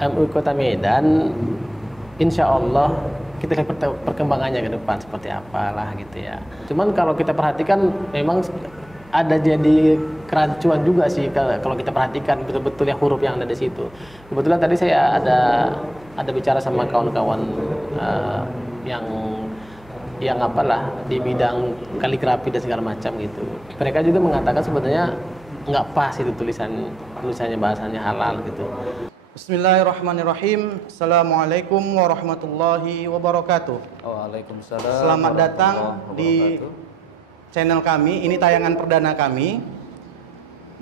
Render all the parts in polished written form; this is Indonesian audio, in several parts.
MUI Kota Medan, insya Allah kita lihat perkembangannya ke depan seperti apalah gitu ya. Cuman kalau kita perhatikan memang ada jadi kerancuan juga sih kalau kita perhatikan betul-betul ya huruf yang ada di situ. Kebetulan tadi saya ada bicara sama kawan-kawan yang apalah di bidang kaligrafi dan segala macam gitu. Mereka juga mengatakan sebenarnya nggak pas itu tulisannya bahasanya halal gitu. Bismillahirrahmanirrahim. Assalamualaikum warahmatullahi wabarakatuh. Waalaikumsalam. Selamat datang di channel kami. Ini tayangan perdana kami.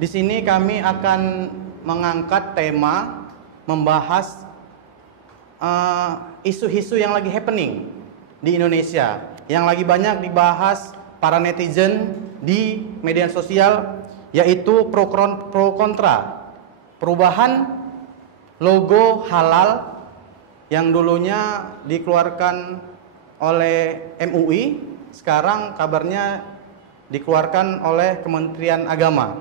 Di sini kami akan mengangkat tema membahas isu-isu yang lagi happening di Indonesia, yang lagi banyak dibahas para netizen di media sosial, yaitu pro kontra perubahan logo halal yang dulunya dikeluarkan oleh MUI, sekarang kabarnya dikeluarkan oleh Kementerian Agama.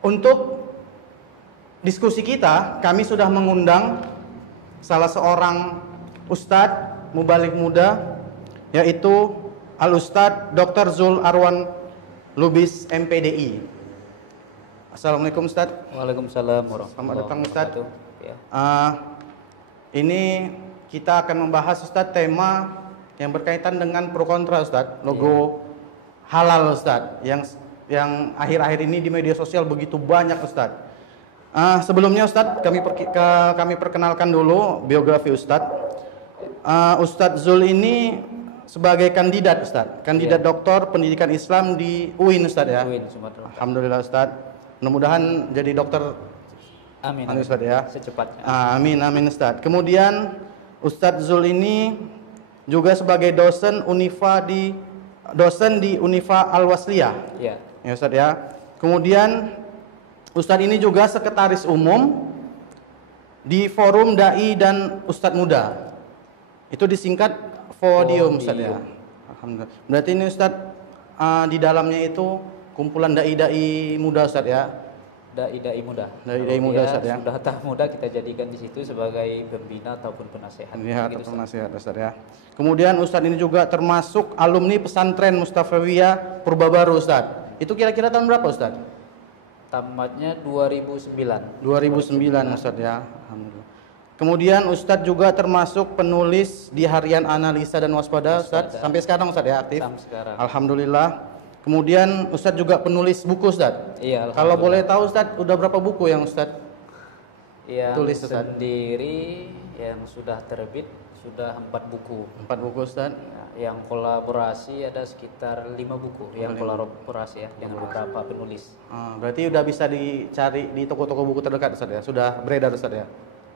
Untuk diskusi kita, kami sudah mengundang salah seorang Ustadz Mubalik muda, yaitu Al-Ustadz Dr. Zul Arwan Lubis MPDI. Assalamualaikum Ustadz. Waalaikumsalam warahmatullahi Selamat datang Ustadz. Ya. Ini kita akan membahas Ustadz tema yang berkaitan dengan pro kontra Ustadz, logo halal Ustadz, yang akhir-akhir ini di media sosial begitu banyak Ustadz. Sebelumnya Ustadz, kami perkenalkan dulu biografi Ustadz. Ustadz Zul ini sebagai kandidat Ustadz, kandidat doktor pendidikan Islam di UIN Ustadz ya. UIN Sumatera. Alhamdulillah Ustadz. Mudah-mudahan jadi dokter. Amin. Ustadz ya. Secepatnya. Amin Ustadz. Kemudian Ustadz Zul ini juga sebagai dosen di Unifa Al-Wasliyah. Ya. Ya Ustadz ya. Kemudian Ustadz ini juga sekretaris umum di Forum Dai dan Ustadz Muda. Itu disingkat Fodium Ustadz ya. Alhamdulillah. Berarti ini Ustadz di dalamnya itu kumpulan dai-dai muda Ustadz ya. Dai-dai muda. Dai-dai muda Ustadz ya. Sudah tak muda kita jadikan di situ sebagai pembina ataupun penasehat. Ya, atau penasehat Ustadz ya. Kemudian Ustadz ini juga termasuk alumni pesantren Mustafawiyah Purbabaru Ustadz. Itu kira-kira tahun berapa Ustadz? Tamatnya 2009. 2009 Ustadz ya. Alhamdulillah. Kemudian Ustadz juga termasuk penulis di Harian Analisa dan Waspada Ustadz. Sampai sekarang Ustadz ya aktif. Sampai sekarang. Alhamdulillah. Kemudian Ustadz juga penulis buku Ustadz. Iya. Kalau boleh tahu Ustadz, udah berapa buku yang Ustadz tulis Ustadz? Sendiri yang sudah terbit sudah 4 buku. 4 buku Ustadz. Ya, yang kolaborasi ada sekitar 5 buku yang kolaborasi ya dengan beberapa penulis. Berarti udah bisa dicari di toko-toko buku terdekat Ustadz ya. Sudah beredar Ustadz ya.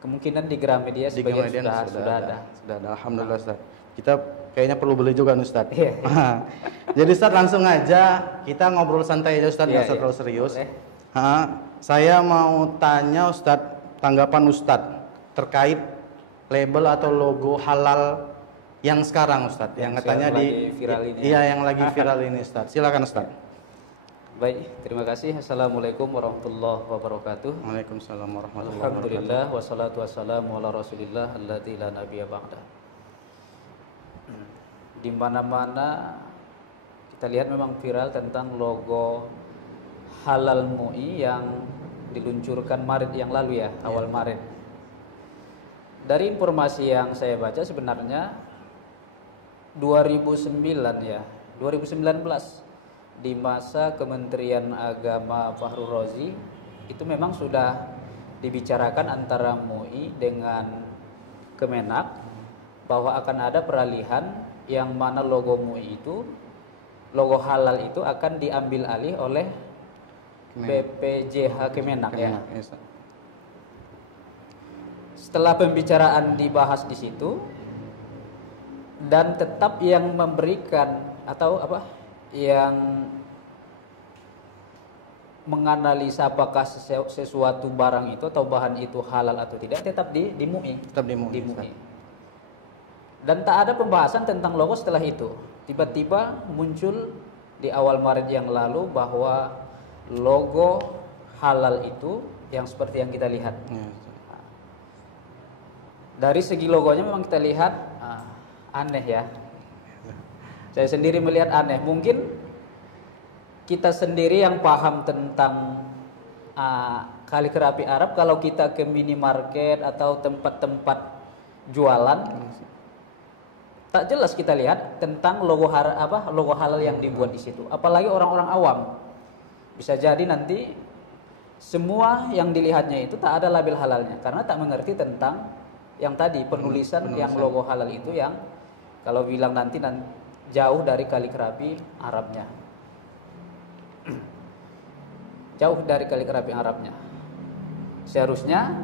Kemungkinan di Gramedia sebagian sudah ada. Sudah ada. Alhamdulillah Ustadz. Kita kayaknya perlu beli juga nih Ustadz. Iya. Jadi Ustadz langsung aja kita ngobrol santai aja Ustadz, nggak usah terlalu serius. Saya mau tanya Ustadz, tanggapan Ustadz terkait label atau logo halal yang sekarang Ustadz, yang katanya yang lagi viral ini Ustadz. Silakan Ustadz. Baik, terima kasih. Assalamualaikum warahmatullahi wabarakatuh. Waalaikumsalam warahmatullahi wabarakatuh. Alhamdulillah wassalatu wassalamu ala Rasulillah allati la nabiyya ba'da. Di mana-mana kita lihat memang viral tentang logo halal MUI yang diluncurkan Maret yang lalu ya, awal Maret. Dari informasi yang saya baca sebenarnya 2019 di masa Kementerian Agama Fahrul Razi itu memang sudah dibicarakan antara MUI dengan Kemenak bahwa akan ada peralihan yang mana logo MUI itu, logo halal itu akan diambil alih oleh BPJH Kemenak ya. Setelah pembicaraan dibahas di situ dan tetap yang memberikan atau yang menganalisa apakah sesuatu barang itu atau bahan itu halal atau tidak tetap di MUI. Tetap di MUI. Dan tak ada pembahasan tentang logo setelah itu. Tiba-tiba muncul di awal Maret yang lalu bahwa logo halal itu yang seperti yang kita lihat. Ya, Ustaz. Dari segi logonya memang kita lihat aneh ya. Saya sendiri melihat aneh. Mungkin kita sendiri yang paham tentang kaligrafi Arab, kalau kita ke minimarket atau tempat-tempat jualan, tak jelas kita lihat tentang logo halal yang dibuat di situ. Apalagi orang-orang awam, bisa jadi nanti semua yang dilihatnya itu tak ada label halalnya karena tak mengerti tentang yang tadi penulisan yang logo halal itu, yang kalau bilang nanti jauh dari kaligrafi Arabnya, jauh dari kaligrafi Arabnya. Seharusnya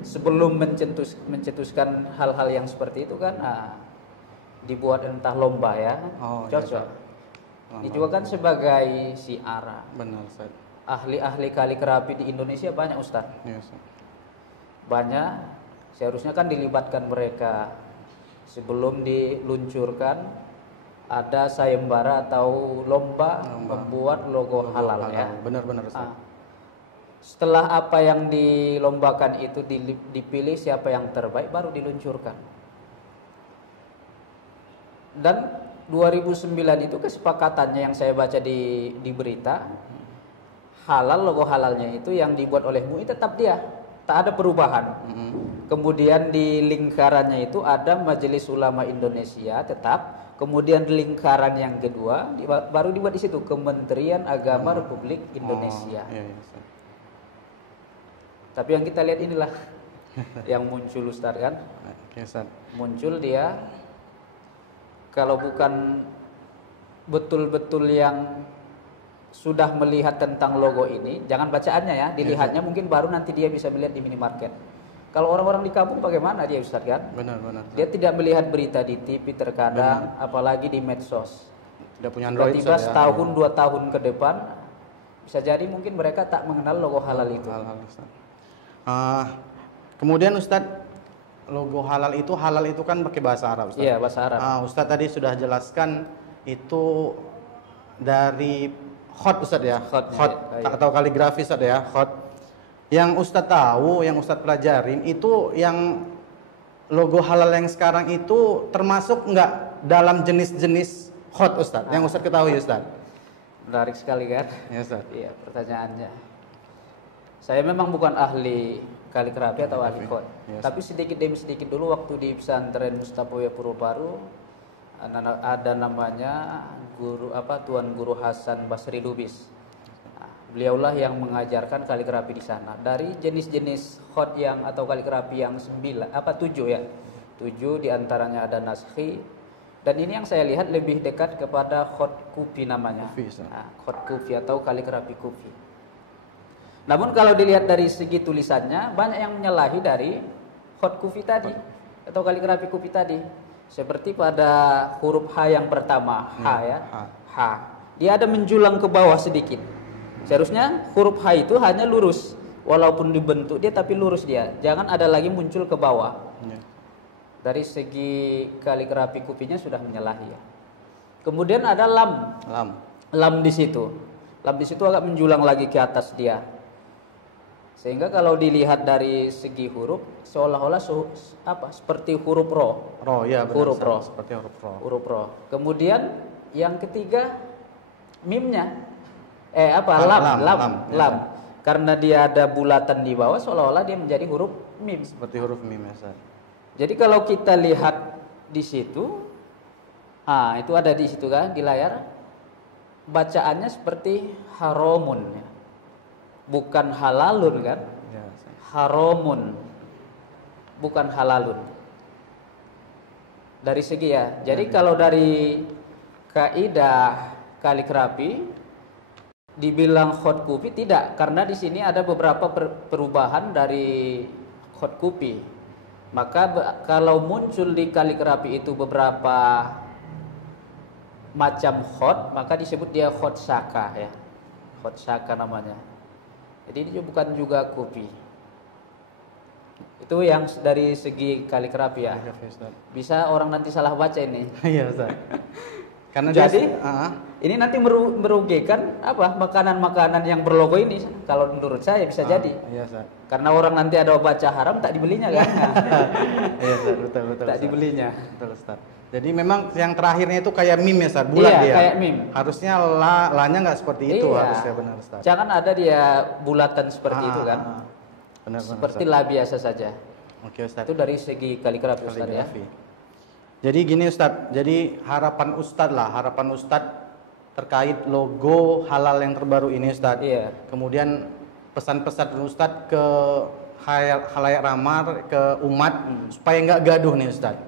sebelum mencetuskan hal-hal yang seperti itu kan dibuat entah lomba ya, cocok. Ini juga kan sebagai siara. Benar, Ustaz. Ahli-ahli kaligrafi di Indonesia banyak, Ustaz. Ya, Ustaz. Banyak, seharusnya kan dilibatkan mereka sebelum diluncurkan ada sayembara atau lomba membuat logo halal ya. Benar-benar, Ustaz. Setelah apa yang dilombakan itu dipilih siapa yang terbaik, baru diluncurkan. Dan 2009 itu kesepakatannya yang saya baca di berita, halal, logo halalnya itu yang dibuat oleh MUI tetap dia, tak ada perubahan. Kemudian di lingkarannya itu ada Majelis Ulama Indonesia tetap. Kemudian di lingkaran yang kedua baru dibuat di situ Kementerian Agama Republik Indonesia. Iya, Ustaz. Tapi yang kita lihat inilah yang muncul, Ustaz, kan? Oke, Ustaz. Muncul dia, kalau bukan betul-betul yang sudah melihat tentang logo ini, jangan bacaannya ya, dilihatnya mungkin baru nanti dia bisa melihat di minimarket. Kalau orang-orang di kampung bagaimana dia, Ustaz, kan? Benar. Dia tidak melihat berita di TV terkadang, apalagi di medsos. Tidak punya Android, Tiba-tiba Ustaz, ya. setahun 2 tahun ke depan bisa jadi mungkin mereka tak mengenal logo halal itu. Halal, Ustaz. Kemudian Ustadz, logo halal itu kan pakai bahasa Arab, Ustadz. Iya, bahasa Arab. Ustadz tadi sudah jelaskan itu dari khot, Ustadz ya. Khotnya, Khot iya. atau kaligrafi, Ustadz ya. Khot. Yang Ustadz tahu, yang Ustadz pelajarin itu yang logo halal yang sekarang itu termasuk nggak dalam jenis-jenis khot, Ustadz? Yang Ustadz ketahui, Ustadz. Menarik sekali kan? Ya, Ustadz. Iya, pertanyaannya. Saya memang bukan ahli kaligrafi atau ahli khot, tapi sedikit demi sedikit dulu waktu di pesantren Mustapawiyah Purwobaru ada namanya Tuan Guru Hasan Basri Lubis. Beliaulah yang mengajarkan kaligrafi di sana. Dari jenis-jenis khot yang atau kaligrafi yang 7 ya. 7 diantaranya ada naskhi. Dan ini yang saya lihat lebih dekat kepada khot kufi namanya. Khot kufi atau kaligrafi kufi. Namun kalau dilihat dari segi tulisannya, banyak yang menyalahi dari khot kufi tadi atau kaligrafi kufi tadi. Seperti pada huruf H yang pertama, H ya. H. Dia ada menjulang ke bawah sedikit. Seharusnya huruf H itu hanya lurus, walaupun dibentuk dia tapi lurus dia. Jangan ada lagi muncul ke bawah. Dari segi kaligrafi kufinya sudah menyalahi ya. Kemudian ada lam. Lam di situ. Lam di situ agak menjulang lagi ke atas dia. Sehingga kalau dilihat dari segi huruf seolah-olah seperti huruf ro. Ya, benar, huruf ro. Seperti huruf ro. Huruf ro. Kemudian yang ketiga mimnya. Lam. Karena dia ada bulatan di bawah seolah-olah dia menjadi huruf mim. Seperti huruf mim, ya, Ustaz. Jadi kalau kita lihat di situ, itu ada di situ kan di layar. Bacaannya seperti haromun ya. Bukan halalun kan? Ya, Haromun, bukan halalun. Dari segi ya. Jadi kalau dari kaidah kaligrafi dibilang khot kufi tidak, karena di sini ada beberapa perubahan dari khot kufi. Maka kalau muncul di kaligrafi itu beberapa macam khot, maka disebut dia khot saka ya. Khot saka namanya. Jadi ini bukan juga kufi. Itu yang dari segi kaligrafi ya. Bisa orang nanti salah baca ini. Iya, Ustaz. Karena Jadi dia, ini nanti merugikan apa makanan-makanan yang berlogo ini. Kalau menurut saya bisa jadi. Iya, Ustaz. Karena orang nanti ada baca haram tak dibelinya kan? Iya, Ustaz, betul tak Ustaz. dibelinya. Betul, Ustaz. Jadi memang yang terakhirnya itu kayak meme ya, Ustaz, bulat Iya, dia. kayak meme. Harusnya nya nggak seperti itu, Iya. harusnya benar, Ustaz. Jangan ada dia bulatan seperti itu kan. Benar, Seperti lah biasa saja. Oke, Ustaz. Itu dari segi kaligrafi Ustaz ya. Kaligrafi. Jadi gini Ustaz, jadi harapan Ustaz terkait logo halal yang terbaru ini Ustaz. Iya. Kemudian pesan-pesan Ustaz ke khalayak ramah, ke umat supaya nggak gaduh nih Ustaz.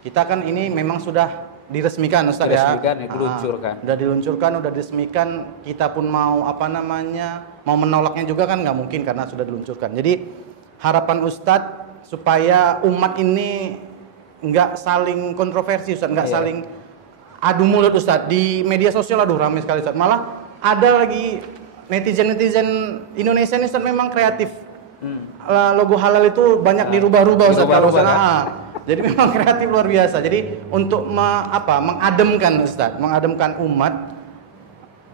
Kita kan ini memang sudah diresmikan Ustaz Diresmikan, ya. diluncurkan. Udah diluncurkan, udah diresmikan. Kita pun mau mau menolaknya juga kan nggak mungkin karena sudah diluncurkan. Jadi harapan Ustaz supaya umat ini nggak saling kontroversi Ustaz, nggak saling adu mulut Ustaz. Di media sosial aduh ramai sekali Ustaz. Malah ada lagi netizen Indonesia ini Ustaz memang kreatif. Logo halal itu banyak dirubah-rubah Ustaz. Jadi memang kreatif luar biasa. Jadi untuk mengademkan Ustaz, mengademkan umat,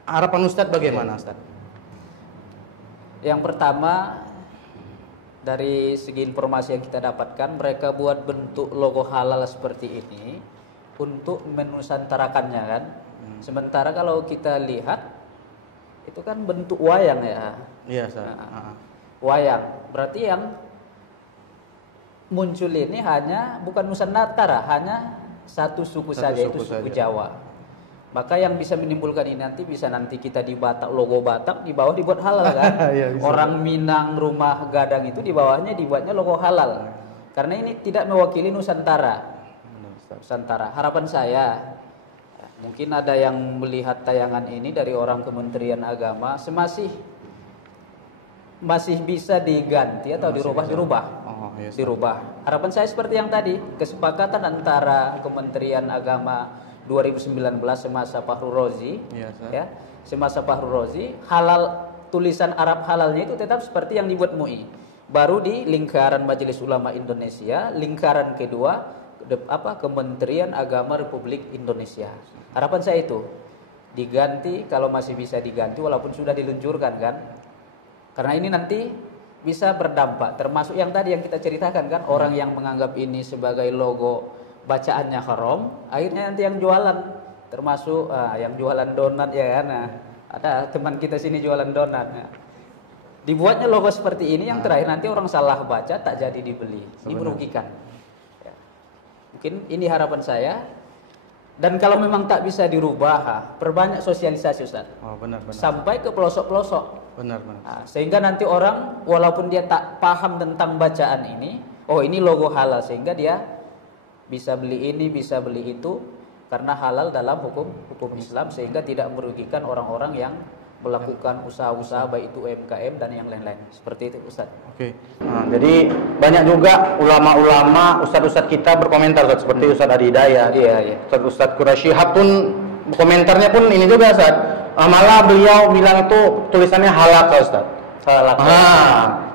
harapan Ustaz bagaimana Ustaz? Yang pertama dari segi informasi yang kita dapatkan, mereka buat bentuk logo halal seperti ini untuk menusantarakannya kan. Sementara kalau kita lihat itu kan bentuk wayang ya. Iya, Ustaz. Wayang. Berarti yang muncul ini bukan Nusantara, hanya satu suku saja, itu suku Jawa. Maka yang bisa menimbulkan ini nanti bisa nanti kita di Batak, logo Batak di bawah dibuat halal kan. Iya, Orang Minang rumah Gadang itu di bawahnya dibuatnya logo halal. Karena ini tidak mewakili Nusantara. Harapan saya, mungkin ada yang melihat tayangan ini dari orang Kementerian Agama, masih bisa diganti atau dirubah. Dirubah. Harapan saya seperti yang tadi, kesepakatan antara Kementerian Agama 2019 semasa Fahru Rozi, semasa Fahru Rozi, halal, tulisan Arab halalnya itu tetap seperti yang dibuat MUI. Baru di lingkaran Majelis Ulama Indonesia, lingkaran kedua Kementerian Agama Republik Indonesia. Harapan saya itu diganti kalau masih bisa diganti walaupun sudah diluncurkan kan. Karena ini nanti bisa berdampak, termasuk yang tadi yang kita ceritakan kan, orang yang menganggap ini sebagai logo bacaannya haram, akhirnya nanti yang jualan, termasuk yang jualan donat ya kan. Ada teman kita sini jualan donat. Dibuatnya logo seperti ini, yang terakhir nanti orang salah baca tak jadi dibeli. Ini merugikan. Ya. Mungkin ini harapan saya. Dan kalau memang tak bisa dirubah, perbanyak sosialisasi Ustaz. Benar. Sampai ke pelosok-pelosok. Benar. Sehingga nanti orang walaupun dia tak paham tentang bacaan ini, ini logo halal, sehingga dia bisa beli ini, bisa beli itu, karena halal dalam hukum Islam, sehingga tidak merugikan orang-orang yang melakukan usaha-usaha baik itu UMKM dan yang lain-lain. Seperti itu Ustaz. Oke. Jadi banyak juga ulama-ulama, ustadz-ustadz kita berkomentar Ustaz, seperti Ustadz Adi Hidayat. Iya. Ustadz Quraisy Shihab pun komentarnya pun ini juga Ustaz. Malah beliau bilang itu tulisannya halal Ustaz.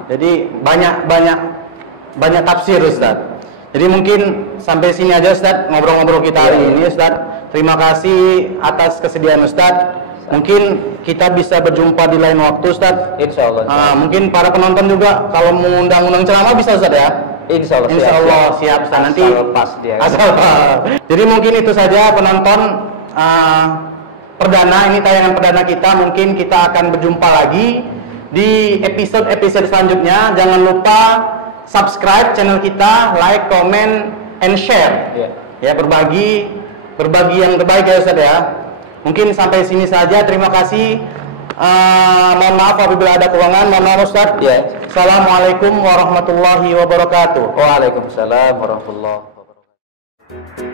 Jadi banyak tafsir Ustaz. Jadi mungkin sampai sini aja Ustaz ngobrol-ngobrol kita hari ini Ustaz. Terima kasih atas kesediaan Ustaz. Mungkin kita bisa berjumpa di lain waktu Ustaz. Insyaallah. Mungkin para penonton juga kalau mengundang ceramah bisa Ustaz ya. Insyaallah siap Ustaz. Nanti pas dia. Jadi mungkin itu saja penonton perdana, ini tayangan perdana kita. Mungkin kita akan berjumpa lagi di episode selanjutnya. Jangan lupa subscribe channel kita, like, comment, and share. Ya, berbagi yang terbaik ya Ustaz ya. Mungkin sampai sini saja. Terima kasih. Mohon maaf apabila ada kekurangan. Mohon maaf Ustaz. Assalamualaikum warahmatullahi wabarakatuh. Waalaikumsalam warahmatullahi wabarakatuh.